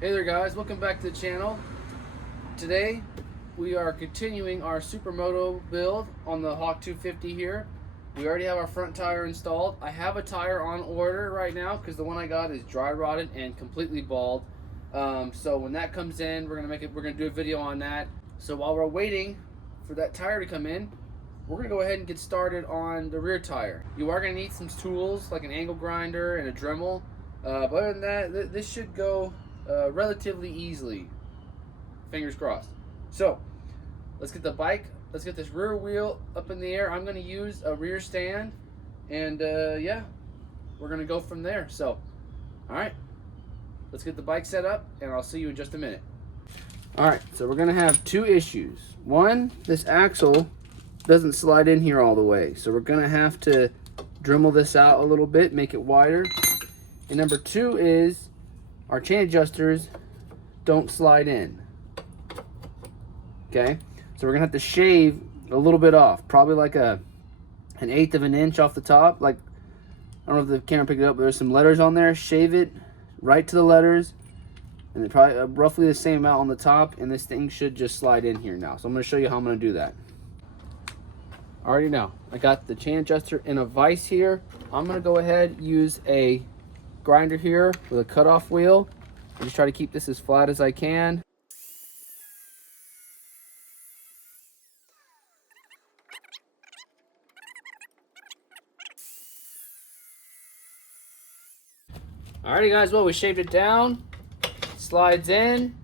Hey there guys, welcome back to the channel. Today we are continuing our Supermoto build on the Hawk 250 here. We already have our front tire installed. I have a tire on order right now because the one I got is dry rotted and completely bald. So when that comes in, we're gonna do a video on that. So while we're waiting for that tire to come in, we're gonna go ahead and get started on the rear tire. You are gonna need some tools like an angle grinder and a Dremel. But other than that, this should go relatively easily. Fingers crossed. So let's get the bike. Let's get this rear wheel up in the air. I'm gonna use a rear stand, and yeah, we're gonna go from there. So, all right, let's get the bike set up, and I'll see you in just a minute. All right, so we're gonna have two issues. One, this axle doesn't slide in here all the way, so we're gonna have to Dremel this out a little bit, make it wider. And number two is our chain adjusters don't slide in. Okay, so we're gonna have to shave a little bit off, probably like an 1/8 of an inch off the top. Like, I don't know if the camera picked it up, but there's some letters on there. Shave it right to the letters, and then probably roughly the same amount on the top, and this thing should just slide in here now. So I'm gonna show you how I'm gonna do that. Alrighty, now I got the chain adjuster in a vise here. I'm gonna go ahead, use a grinder here with a cutoff wheel, and just try to keep this as flat as I can. Alrighty guys, well, we shaved it down, slides in,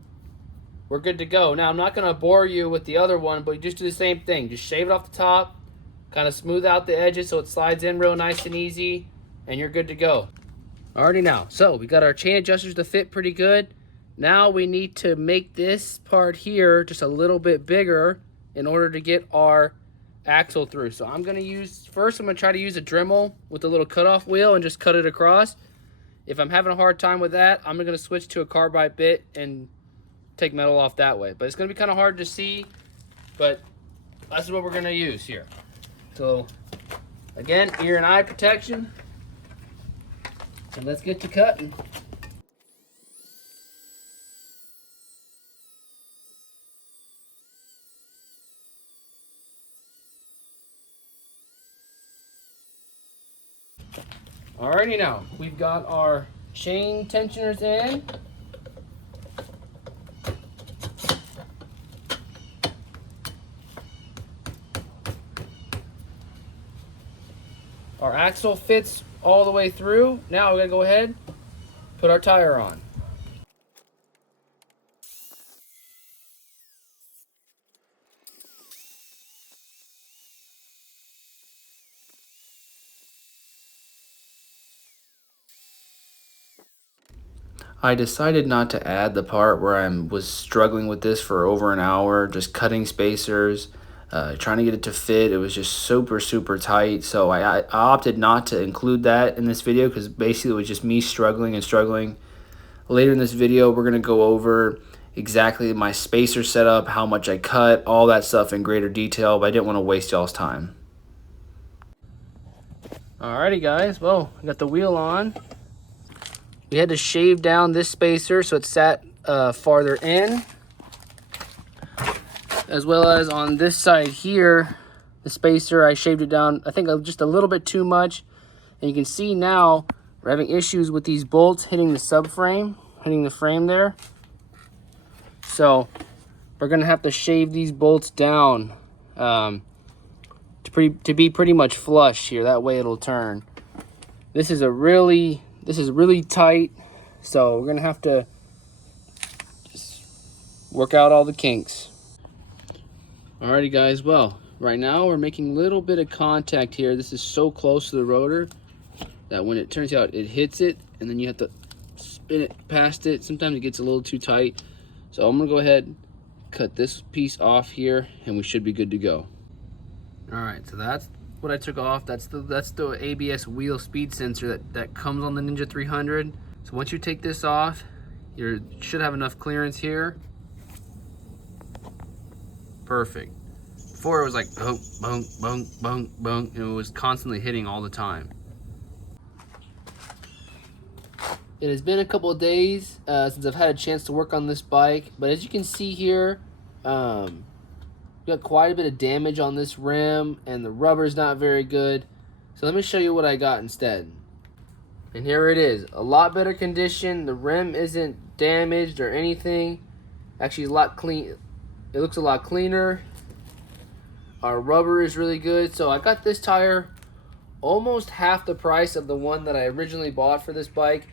we're good to go. Now I'm not gonna bore you with the other one, but just do the same thing. Just shave it off the top, kind of smooth out the edges so it slides in real nice and easy, and you're good to go. Alrighty, now, so we got our chain adjusters to fit pretty good. Now we need to make this part here just a little bit bigger in order to get our axle through. So I'm gonna try to use a Dremel with a little cutoff wheel and just cut it across. If I'm having a hard time with that, I'm gonna switch to a carbide bit and take metal off that way. But it's gonna be kind of hard to see, but that's what we're gonna use here. So again, ear and eye protection, and let's get to cutting. Alrighty, now we've got our chain tensioners in. Our axle fits all the way through. Now we're gonna go ahead, put our tire on. I decided not to add the part where I was struggling with this for over an hour, just cutting spacers, trying to get it to fit. It was just super tight. So I opted not to include that in this video because basically it was just me struggling. Later in this video, we're going to go over exactly my spacer setup, how much I cut, all that stuff in greater detail, but I didn't want to waste y'all's time. Alrighty guys, well, I got the wheel on. We had to shave down this spacer so it sat farther in, as well as on this side here, the spacer, I shaved it down, I think just a little bit too much. And you can see now we're having issues with these bolts hitting the subframe, hitting the frame there. So we're gonna have to shave these bolts down to be pretty much flush here. That way it'll turn. This is really tight, so we're gonna have to just work out all the kinks. Alrighty guys, well, right now we're making a little bit of contact here. This is so close to the rotor that when it turns out it hits it, and then you have to spin it past it. Sometimes it gets a little too tight. So I'm gonna go ahead, cut this piece off here, and we should be good to go. Alright, so that's what I took off. That's the ABS wheel speed sensor that comes on the Ninja 300. So once you take this off, you should have enough clearance here. Perfect. Before it was like boom, boom, boom, boom, boom, and it was constantly hitting all the time. It has been a couple of days since I've had a chance to work on this bike, but as you can see here, got quite a bit of damage on this rim, and the rubber's not very good. So let me show you what I got instead. And here it is, a lot better condition. The rim isn't damaged or anything. Actually, a lot clean. It looks a lot cleaner. Our rubber is really good. So I got this tire almost half the price of the one that I originally bought for this bike.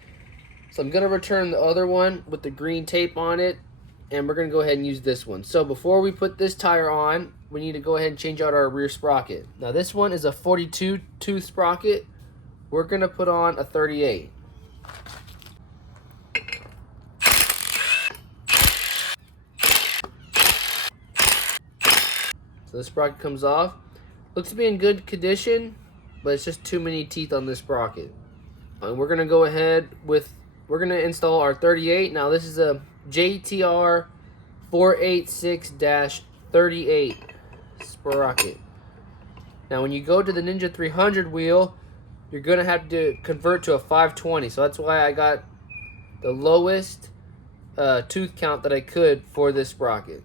So I'm gonna return the other one with the green tape on it, and we're gonna go ahead and use this one. So before we put this tire on, we need to go ahead and change out our rear sprocket. Now this one is a 42 tooth sprocket. We're gonna put on a 38. So the sprocket comes off. Looks to be in good condition, but it's just too many teeth on this sprocket. And we're gonna go ahead with, we're gonna install our 38. Now this is a JTR 486-38 sprocket. Now when you go to the Ninja 300 wheel, you're gonna have to convert to a 520. So that's why I got the lowest tooth count that I could for this sprocket.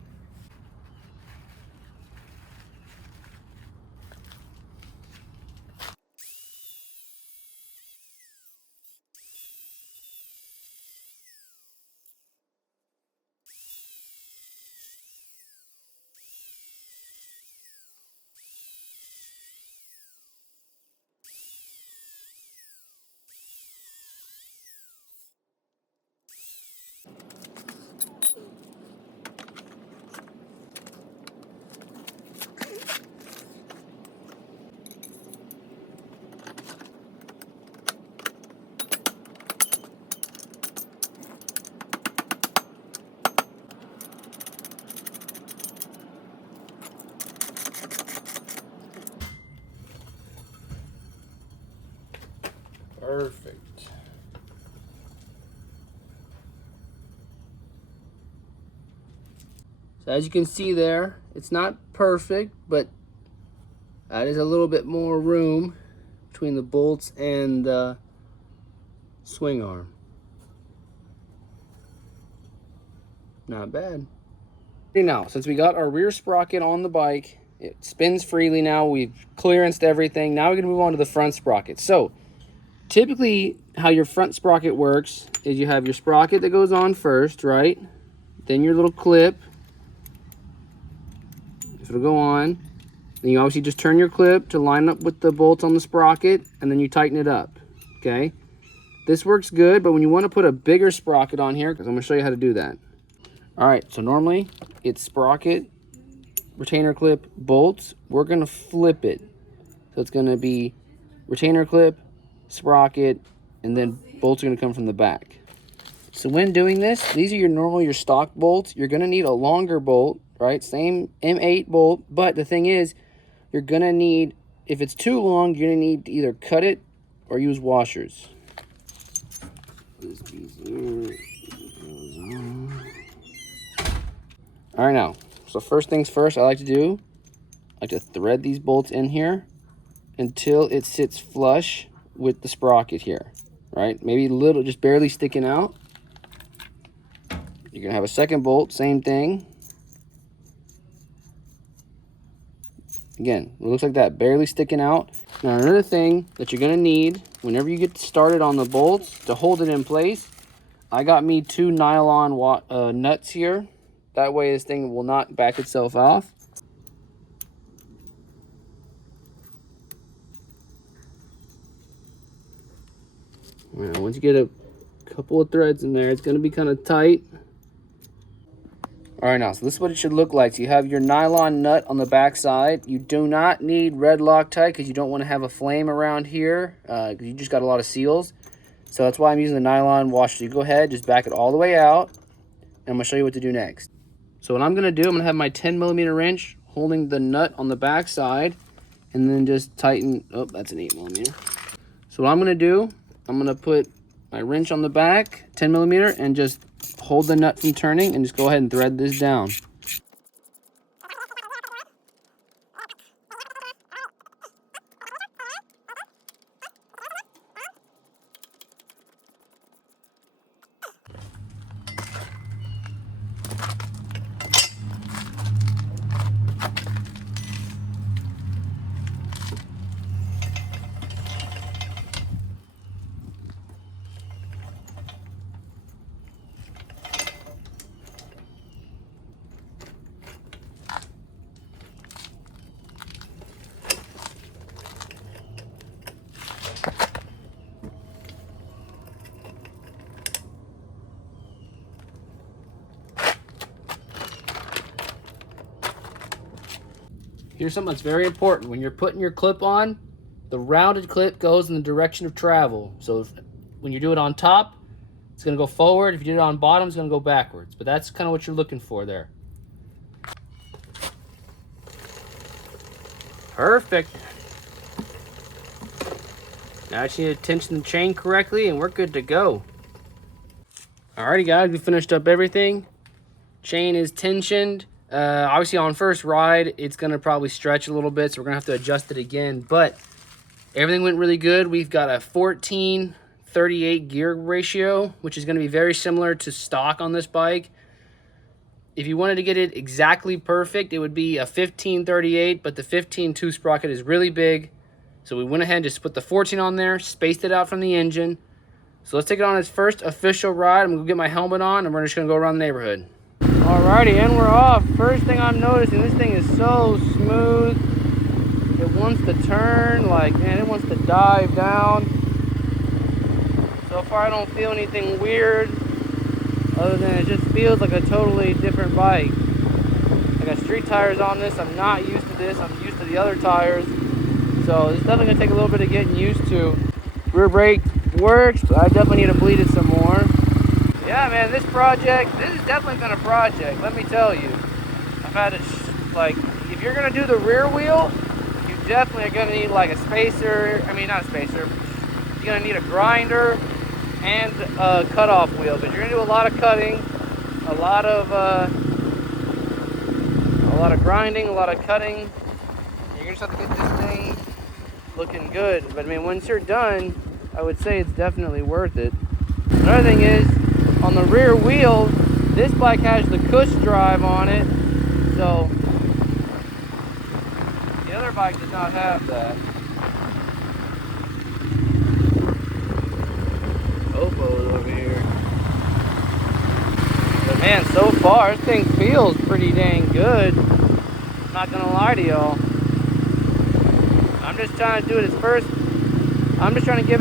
Perfect. So as you can see there, it's not perfect, but that is a little bit more room between the bolts and the swing arm. Not bad. Now, since we got our rear sprocket on the bike, it spins freely now. We've clearanced everything. Now we're gonna move on to the front sprocket. So typically how your front sprocket works is you have your sprocket that goes on first, right? Then your little clip. It'll go on. Then you obviously just turn your clip to line up with the bolts on the sprocket, and then you tighten it up, okay? This works good, but when you want to put a bigger sprocket on here, because I'm going to show you how to do that. All right, so normally it's sprocket, retainer clip, bolts. We're going to flip it. So it's going to be retainer clip, sprocket, and then bolts are going to come from the back. So when doing this, these are your stock bolts. You're going to need a longer bolt, right? Same M8 bolt, but the thing is, you're going to need, if it's too long, you're going to need to either cut it or use washers. All right, now, so first things first, I like to thread these bolts in here until it sits flush with the sprocket here, right? Maybe a little, just barely sticking out. You're gonna have a second bolt, same thing. Again, it looks like that, barely sticking out. Now another thing that you're gonna need whenever you get started on the bolts to hold it in place, I got me 2 nylon nuts here. That way this thing will not back itself off. Now, once you get a couple of threads in there, it's gonna be kind of tight. All right, now, so this is what it should look like. So you have your nylon nut on the back side. You do not need red Loctite because you don't want to have a flame around here because you just got a lot of seals. So that's why I'm using the nylon washer. So you go ahead, just back it all the way out, and I'm gonna show you what to do next. So what I'm gonna do, I'm gonna have my 10mm wrench holding the nut on the back side, and then just tighten, oh, that's an 8mm. So what I'm gonna do, I'm gonna put my wrench on the back, 10mm, and just hold the nut from turning, and just go ahead and thread this down. Here's something that's very important. When you're putting your clip on, the rounded clip goes in the direction of travel. So when you do it on top, it's going to go forward. If you do it on bottom, it's going to go backwards. But that's kind of what you're looking for there. Perfect. Now I just need to tension the chain correctly and we're good to go. Alrighty guys, we finished up everything. Chain is tensioned. Obviously on first ride, it's gonna probably stretch a little bit, so we're gonna have to adjust it again, but everything went really good. We've got a 14:38 gear ratio, which is gonna be very similar to stock on this bike. If you wanted to get it exactly perfect, it would be a 15:38, but the 15.2 sprocket is really big. So we went ahead and just put the 14 on there, spaced it out from the engine. So let's take it on its first official ride. I'm gonna get my helmet on and we're just gonna go around the neighborhood. Alrighty, and we're off. First thing I'm noticing, this thing is so smooth. It wants to turn, like, man, it wants to dive down. So far I don't feel anything weird, other than it just feels like a totally different bike. I got street tires on this. I'm not used to this. I'm used to the other tires. So it's definitely gonna take a little bit of getting used to. Rear brake works, but I definitely need to bleed it some more. Yeah, man, this has definitely been a project, let me tell you. I've had it, like, if you're gonna do the rear wheel, you definitely are gonna need like a spacer. I mean, not a spacer. You're gonna need a grinder and a cutoff wheel, because you're gonna do a lot of cutting, a lot of grinding, a lot of cutting. You're gonna just have to get this thing looking good. But I mean, once you're done, I would say it's definitely worth it. Another thing is, on the rear wheel, this bike has the cush drive on it, so the other bike does not have that. Opo's over here. But man, so far, this thing feels pretty dang good. I'm not gonna lie to y'all. I'm just trying to give it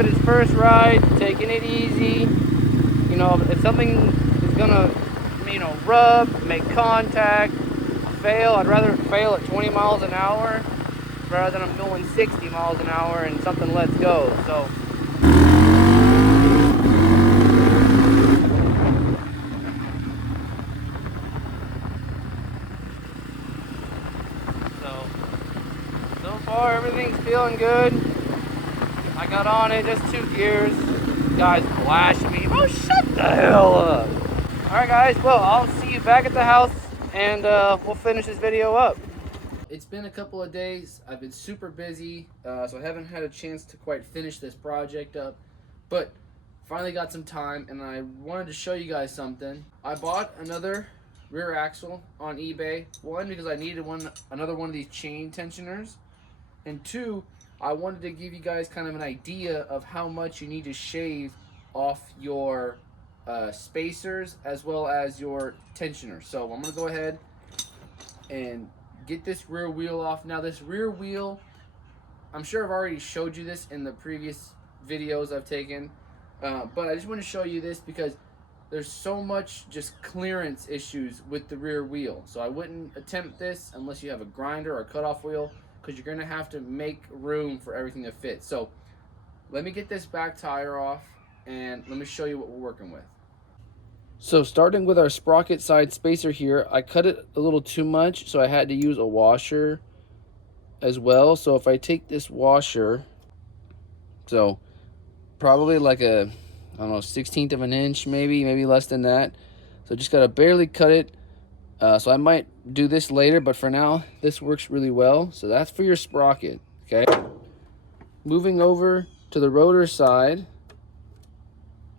its first ride, taking it easy. You know, if something is gonna, you know, rub, make contact, fail, I'd rather fail at 20 miles an hour rather than I'm going 60 miles an hour and something lets go. So far everything's feeling good. I got on it, just 2 gears. Guys flashing me. Oh, shut the hell up. Alright guys, well, I'll see you back at the house and we'll finish this video up. It's been a couple of days. I've been super busy, so I haven't had a chance to quite finish this project up, but finally got some time and I wanted to show you guys something. I bought another rear axle on eBay. One, because I needed another one of these chain tensioners, and two, I wanted to give you guys kind of an idea of how much you need to shave off your spacers as well as your tensioner. So I'm going to go ahead and get this rear wheel off. Now this rear wheel, I'm sure I've already showed you this in the previous videos I've taken, but I just want to show you this because there's so much just clearance issues with the rear wheel. So I wouldn't attempt this unless you have a grinder or a cutoff wheel, because you're going to have to make room for everything to fit. So let me get this back tire off and let me show you what we're working with. So starting with our sprocket side spacer here, I cut it a little too much, so I had to use a washer as well. So if I take this washer, so probably like a, I don't know, 1/16 of an inch, maybe less than that. So just gotta barely cut it. So I might do this later, but for now, this works really well. So that's for your sprocket, okay? Moving over to the rotor side,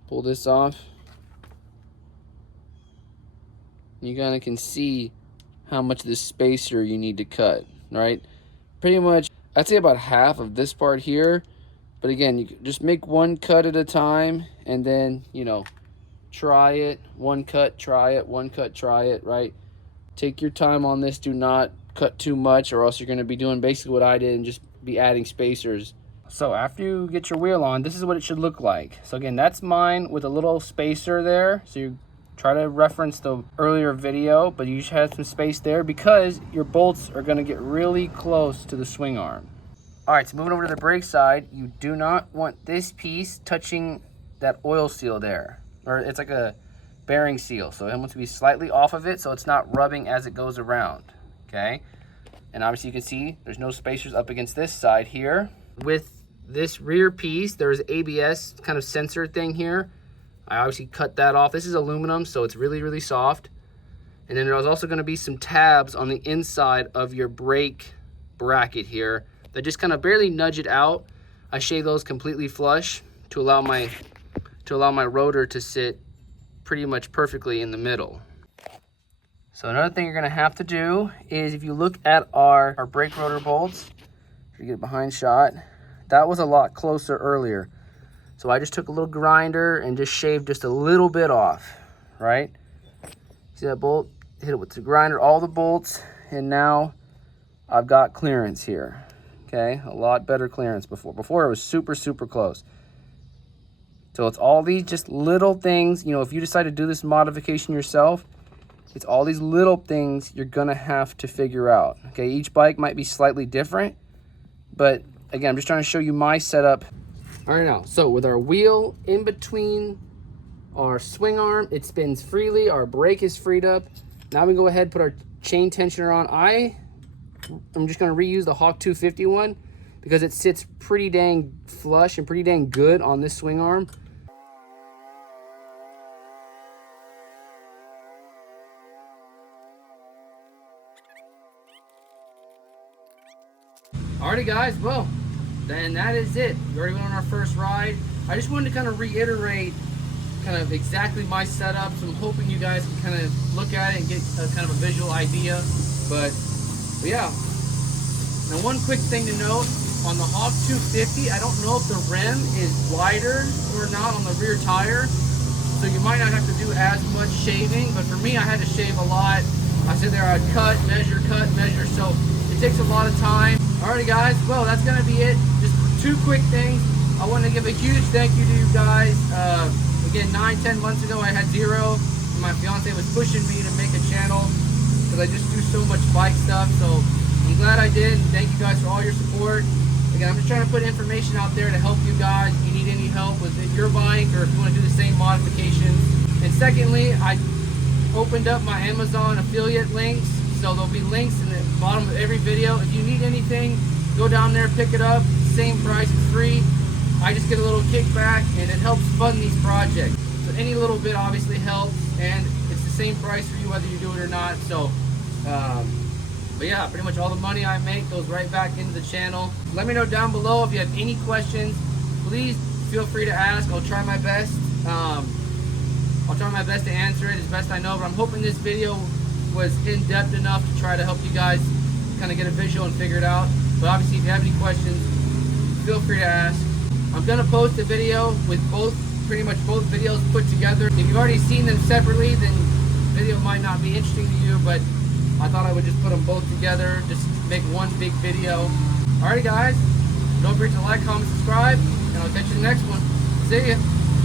pull this off. You kind of can see how much of this spacer you need to cut, right? Pretty much, I'd say about half of this part here. But again, you just make one cut at a time, and then, you know, try it. One cut, try it. One cut, try it, right? Take your time on this. Do not cut too much, or else you're going to be doing basically what I did and just be adding spacers. So after you get your wheel on, this is what it should look like. So again, that's mine with a little spacer there. So Try to reference the earlier video, but you should have some space there because your bolts are going to get really close to the swing arm. All right, so moving over to the brake side, you do not want this piece touching that oil seal there, or it's like a bearing seal. So it wants to be slightly off of it so it's not rubbing as it goes around, okay? And obviously you can see there's no spacers up against this side here. With this rear piece, there's ABS kind of sensor thing here. I obviously cut that off. This is aluminum, so it's really, really soft. And then there's also gonna be some tabs on the inside of your brake bracket here that just kind of barely nudge it out. I shave those completely flush to allow my rotor to sit pretty much perfectly in the middle. So another thing you're gonna have to do is if you look at our brake rotor bolts, if you get it behind shot, that was a lot closer earlier. So I just took a little grinder and just shaved just a little bit off, right? See that bolt? Hit it with the grinder, all the bolts, and now I've got clearance here, okay? A lot better clearance before. Before it was super, super close. So it's all these just little things, you know, if you decide to do this modification yourself, it's all these little things you're gonna have to figure out, okay? Each bike might be slightly different, but again, I'm just trying to show you my setup. All right, now, so with our wheel in between our swing arm, it spins freely, our brake is freed up. Now we can go ahead and put our chain tensioner on. I'm just gonna reuse the Hawk 250 one because it sits pretty dang flush and pretty dang good on this swing arm. Alrighty guys, well, then that is it. We already went on our first ride. I just wanted to kind of reiterate kind of exactly my setup, so I'm hoping you guys can kind of look at it and get a kind of a visual idea. But yeah. Now one quick thing to note, on the Hawk 250, I don't know if the rim is wider or not on the rear tire, so you might not have to do as much shaving, but for me I had to shave a lot. I sit there, I'd cut, measure, so it takes a lot of time. Alrighty guys, well that's gonna be it. Just two quick things. I want to give a huge thank you to you guys. Again, 9-10 months ago I had zero, and my fiance was pushing me to make a channel because I just do so much bike stuff, so I'm glad I did. Thank you guys for all your support. Again, I'm just trying to put information out there to help you guys if you need any help with your bike or if you want to do the same modifications. And secondly, I opened up my Amazon affiliate links, so there'll be links in the bottom of every video. If you need anything, go down there, pick it up. Same price, it's free. I just get a little kickback and it helps fund these projects. So any little bit obviously helps, and it's the same price for you whether you do it or not. So, but yeah, pretty much all the money I make goes right back into the channel. Let me know down below if you have any questions. Please feel free to ask. I'll try my best. I'll try my best to answer it as best I know, but I'm hoping this video was in-depth enough to try to help you guys kind of get a visual and figure it out. But obviously if you have any questions, feel free to ask. I'm gonna post a video with pretty much both videos put together. If you've already seen them separately, then the video might not be interesting to you, but I thought I would just put them both together, just make one big video. Alright guys, don't forget to like, comment, subscribe, and I'll catch you in the next one. See ya.